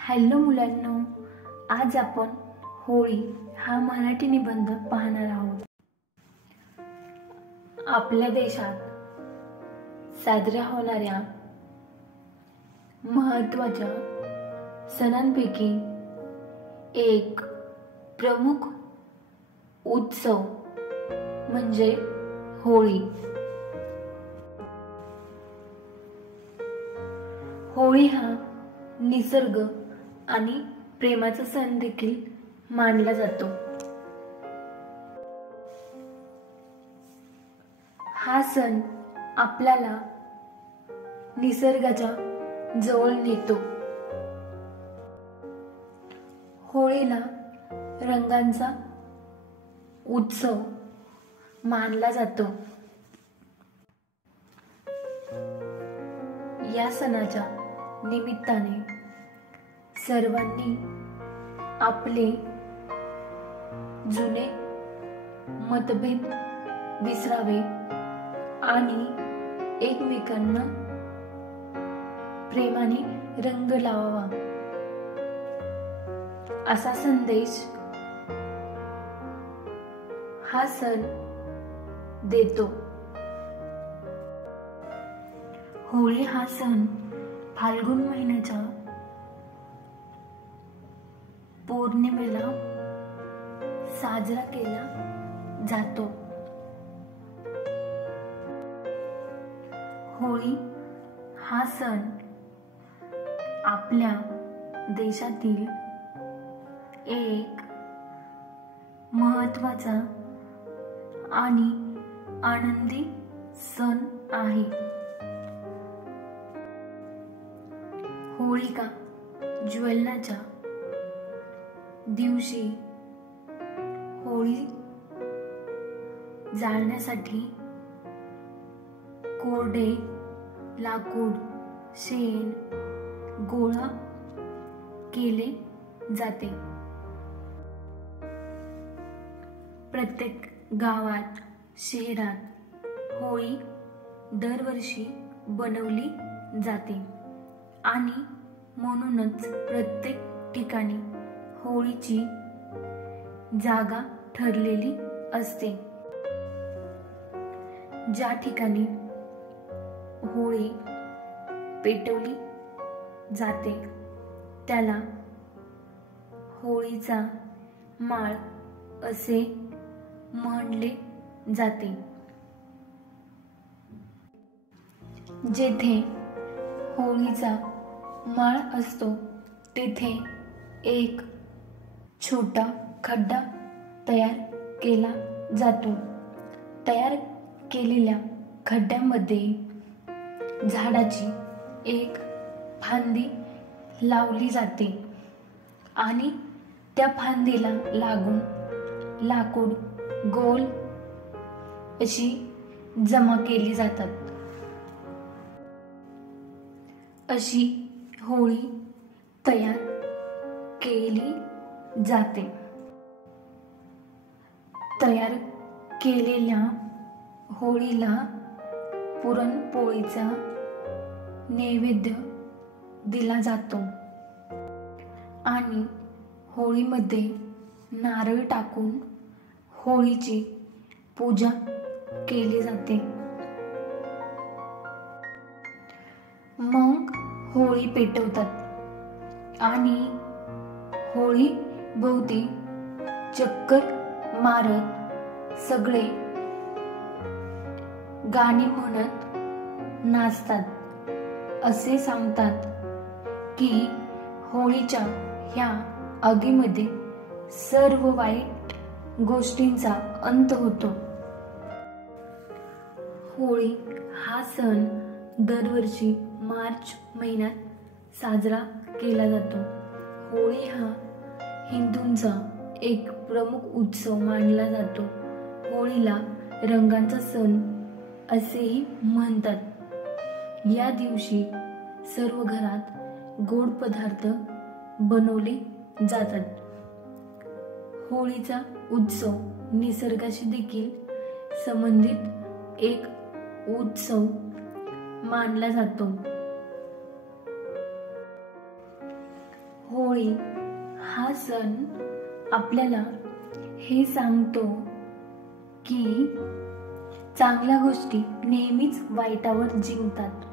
Hello मुलांनो, आज आपण होळी हा मराठी निबंध पाहणार आहोत. आपल्या देशात साजऱ्या होणाऱ्या महत्त्वाच्या सणांपैकी एक प्रमुख उत्सव म्हणजे होळी. होळी हा निसर्ग आणि प्रेमाचा सण देखील मानला जातो. हा सण आपल्याला निसर्गाच्या जवळ नेतो. होळीला रंगांचा उत्सव मानला जातो. या सणाच्या निमित्ताने सर्वांनी आपले जुने मतभेद विसरावे आणि एकमेकांना प्रेमाने रंग लावावा असा संदेश हा सण देतो. होळी हा सण फाल्गुन महिन्याच्या पौर्णिमेला साजरा केला जातो. होळी हा सण आपल्या देशातील एक महत्त्वाचा आणि आनंदी सण आहे. होळिका ज्वलनाच्या दिवशी होळी जाळण्यासाठी कोरडे लाकूड शेण गोळा केले जाते. प्रत्येक गावात शहरात होळी दरवर्षी बनवली जाते आणि म्हणूनच प्रत्येक ठिकाणी होळीची जागा ठरलेली असते. ज्या ठिकाणी होळी पेटवली जाते त्याला होळीचा माळ असे म्हणले जाते. जेथे होळीचा माळ असतो तेथे एक छोटा खड्डा तयार केला जातो. तयार केलेल्या खड्ड्यामध्ये झाडाची एक फांदी लावली जाते आणि त्या फांदीला लागून लाकूड गोल अशी जमा केली जातात. अशी होळी तयार केली जाते. तयार केलेल्या होळीला पुरणपोळीचा नैवेद्य दिला जातो आणि होळीमध्ये नारळ टाकून होळीची पूजा केली जाते. मग होळी पेटवतात आणि होळी भोवती चक्कर मारत सगळे गाणी म्हणत नाचतात. असे सांगतात की होळीच्या ह्या आगीमध्ये सर्व वाईट गोष्टींचा अंत होतो. होळी हा सण दरवर्षी मार्च महिन्यात साजरा केला जातो. होळी हा हिंदूंचा एक प्रमुख उत्सव मानला जातो. होळीला रंगांचा सण असेही म्हणतात. या दिवशी सर्व घरात गोड पदार्थ बनवले जातात. होळीचा उत्सव निसर्गाशी देखील संबंधित एक उत्सव मानला जातो. होळी हा सण आपल्याला हे सांगतो की चांगल्या गोष्टी नेहमीच वाईटावर जिंकतात.